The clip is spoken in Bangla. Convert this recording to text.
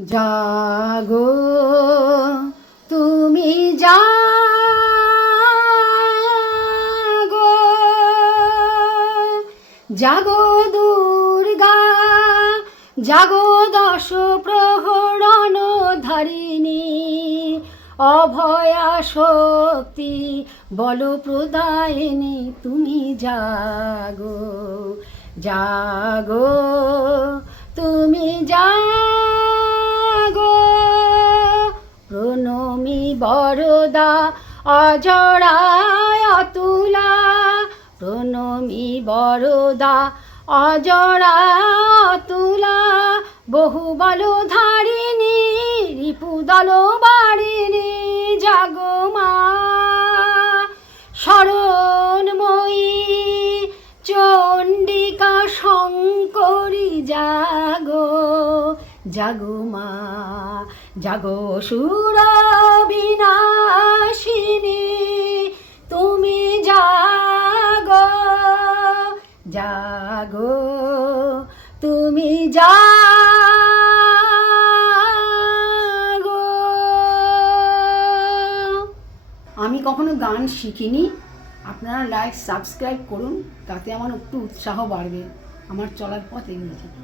জাগো তুমি জাগো, জাগো দুর্গা, জাগো দশ প্রহরণ ধারিণী, অভয়া শক্তি বল প্রদায়িনী তুমি জাগো, জাগো তুমি জাগো। প্রণমী বরদা অজরায় অতুলা, প্রণমী বরদা অজরায় অতুলা, বহুবল ধারিণী রিপুদল বারিণী, জাগো মা শরণময়ী চণ্ডিকা শঙ্করী, জাগো জাগো মা, জাগো সুর বিনাশিনী তুমি জাগো, জাগো তুমি জাগো। আমি কখনো গান শিখিনি, আপনারা লাইক সাবস্ক্রাইব করুন, তাতে আমার একটু উৎসাহ বাড়বে আমার চলার পথ এগিয়ে যাবে।